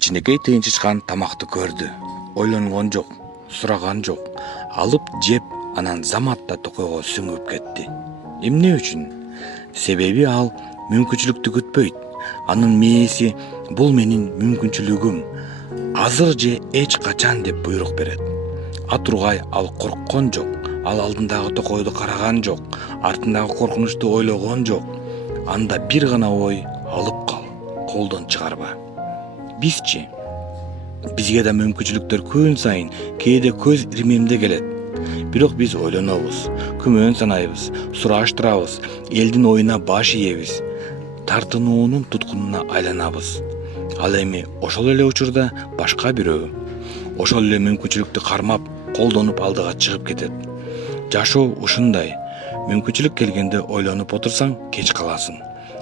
кичинекей тыйынчычкан тамакты көрдү. Ойлонгон жок, сураган жок. Алып жеп, анан заматта токойго сүңүп кетти. Эмне үчүн? Себеби ал мүмкүнчүлүктү күтпөйт. Анын мээси бул менин мүмкүнчүлүгүм. Азыр же эч качан деп буйрук берет. Атургай ал корккон жок. Ал алдындагы токойду караган жок. Артындагы коркунучту ойлогон жок. Анда бир гана ой: алып кал, колдон чыгарба. Бизчи? Бизге да мүмкүнчүлүктөр күн сайын кээде көз ирмемде келет. Бирок биз ойлонобуз, күмөн санайбыз, сураштырабыз, элдин оюна баш ийебиз, тартынуунун туткунуна айланабыз. Ал эми ошол эле учурда башка бирөө ошол эле мүмкүнчүлүктү кармап, колдонуп алдыга чыгып кетет. Жашоо ушундай. Мүмкүнчүлүк келгенде ойлонуп отурсаң, кеч каласың.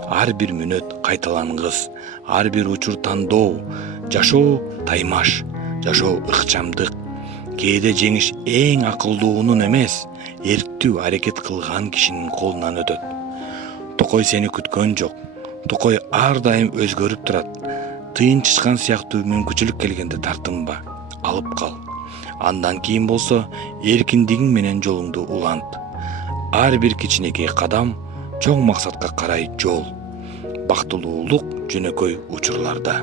Ар бир мүнөт кайталангыс, ар бир учур тандоо. Жашоо таймаш, жашоо ыкчамдык. Кээде жеңиш эң акылдуунун эмес, эрктүү аракет кылган кишинин колунан өтөт. Токой сени күткөн жок. Токой ар дайым өзгөрүп турат. Тыйынчычкан сыяктуу мүмкүнчүлүк келгенде тартынба, алып кал. Андан кийин болсо эркиндигиң менен жолуңду улант. Ар бир кичинекей кадам чоң максатка карай жол. Бактылуулук жөнөкөй учурларда.